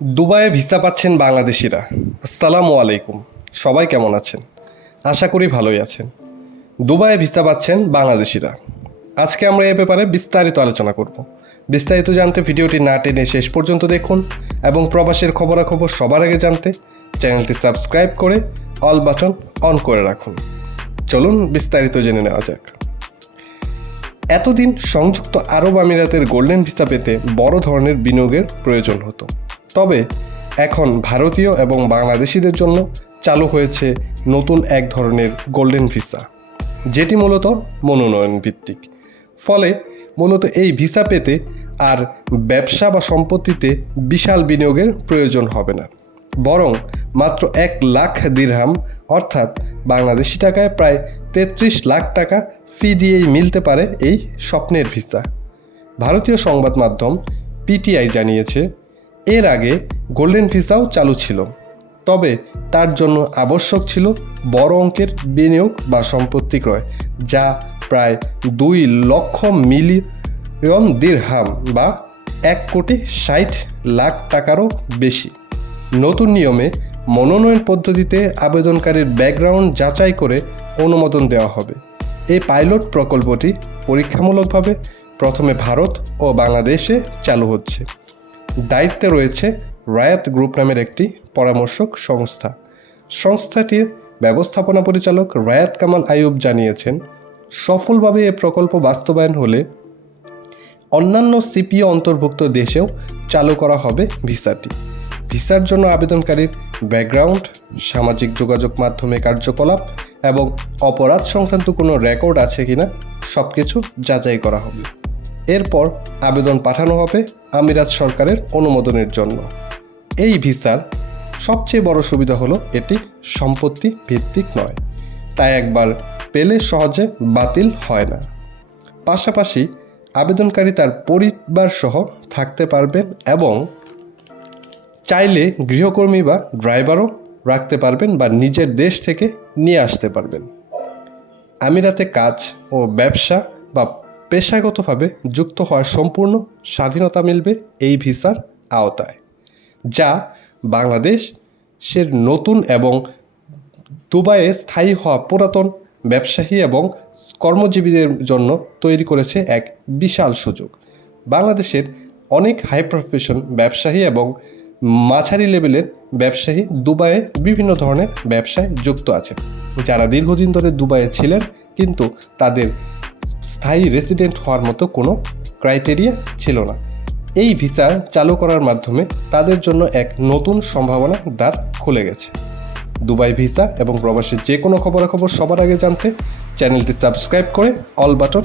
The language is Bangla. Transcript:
দুবাইয়ে ভিসা পাচ্ছেন বাংলাদেশিরা। আসসালামু আলাইকুম। সবাই কেমন আছেন? আশা করি ভালোই আছেন। দুবাইয়ে ভিসা পাচ্ছেন বাংলাদেশিরা। আজকে আমরা এ ব্যাপারে বিস্তারিত আলোচনা করব। বিস্তারিত জানতে ভিডিওটি না টেনে শেষ পর্যন্ত দেখুন এবং প্রবাসের খবরাখবর সবার আগে জানতে চ্যানেলটি সাবস্ক্রাইব করে অল বাটন অন করে রাখুন। চলুন বিস্তারিত জেনে নেওয়া যাক। এতদিন সংযুক্ত আরব আমিরাতের গোল্ডেন ভিসা পেতে বড় ধরনের বিনিয়োগের প্রয়োজন হতো। তবে এখন ভারতীয় এবং বাংলাদেশিদের জন্য চালু হয়েছে নতুন এক ধরনের গোল্ডেন ভিসা যেটি মূলত মনোনয়ন ভিত্তিক। ফলে মূলত এই ভিসা পেতে আর ব্যবসা বা সম্পত্তিতে বিশাল বিনিয়োগের প্রয়োজন হবে না। বরং মাত্র এক লাখ দিরহাম, অর্থাৎ বাংলাদেশি টাকায় প্রায় তেত্রিশ লাখ টাকা ফি দিয়েই মিলতে পারে এই স্বপ্নের ভিসা ভারতীয় সংবাদ মাধ্যম পিটিআই জানিয়েছে এর আগে গোল্ডেন ভিসাও চালু ছিল। তবে তার জন্য আবশ্যক ছিল বড় অঙ্কের বিনিয়োগ বা সম্পত্তি ক্রয়, যা প্রায় দুই লক্ষ মিলিয়ন দিরহাম বা এক কোটি ষাট লাখ টাকারও বেশি। নতুন নিয়মে মনোনয়ন পদ্ধতিতে আবেদনকারীর ব্যাকগ্রাউন্ড যাচাই করে অনুমোদন দেওয়া হবে। এই পাইলট প্রকল্পটি পরীক্ষামূলকভাবে প্রথমে ভারত ও বাংলাদেশে চালু হচ্ছে। দায়িত্বে রয়েছে রায়াত গ্রুপ নামের একটি পরামর্শক সংস্থা। সংস্থাটির ব্যবস্থাপনা পরিচালক রায়াত কামাল আইয়ুব জানিয়েছেন, সফলভাবে এ প্রকল্প বাস্তবায়ন হলে অন্যান্য সিপিও অন্তর্ভুক্ত দেশেও চালু করা হবে ভিসাটি। ভিসার জন্য আবেদনকারীর ব্যাকগ্রাউন্ড, সামাজিক যোগাযোগ মাধ্যমে কার্যকলাপ এবং অপরাধ সংক্রান্ত কোনো রেকর্ড আছে কিনা সব কিছু যাচাই করা হবে। এরপর আবেদন পাঠানো হবে আমিরাত সরকারের অনুমোদনের জন্য। এই ভিসার সবচেয়ে বড় সুবিধা হলো এটি সম্পত্তি ভিত্তিক নয়, তাই একবার পেলে সহজে বাতিল হয় না। পাশাপাশি আবেদনকারী তার পরিবার সহ থাকতে পারবেন এবং চাইলে গৃহকর্মী বা ড্রাইভারও রাখতে পারবেন বা নিজের দেশ থেকে নিয়ে আসতে পারবেন। আমিরাতে কাজ ও ব্যবসা বা পেশাগতভাবে যুক্ত হওয়ার সম্পূর্ণ স্বাধীনতা মিলবে এই ভিসার আওতায়, যা বাংলাদেশ বাংলাদেশের নতুন এবং দুবাইয়ে স্থায়ী হওয়া পুরাতন ব্যবসায়ী এবং কর্মজীবীদের জন্য তৈরি করেছে এক বিশাল সুযোগ। বাংলাদেশের অনেক হাই প্রফেশন ব্যবসায়ী এবং মাঝারি লেভেলের ব্যবসায়ী দুবাইয়ে বিভিন্ন ধরনের ব্যবসায় যুক্ত আছে যারা দীর্ঘদিন ধরে দুবাইয়ে ছিলেন, কিন্তু তাদের স্থায়ী রেসিডেন্ট হওয়ার মতো কোনো ক্রাইটেরিয়া ছিল না। এই ভিসা চালু করার মাধ্যমে তাদের জন্য এক নতুন সম্ভাবনা দ্বার খুলে গেছে। দুবাই ভিসা এবং প্রবাসের যে কোনো খবরাখবর সবার আগে জানতে চ্যানেলটি সাবস্ক্রাইব করে অল বাটন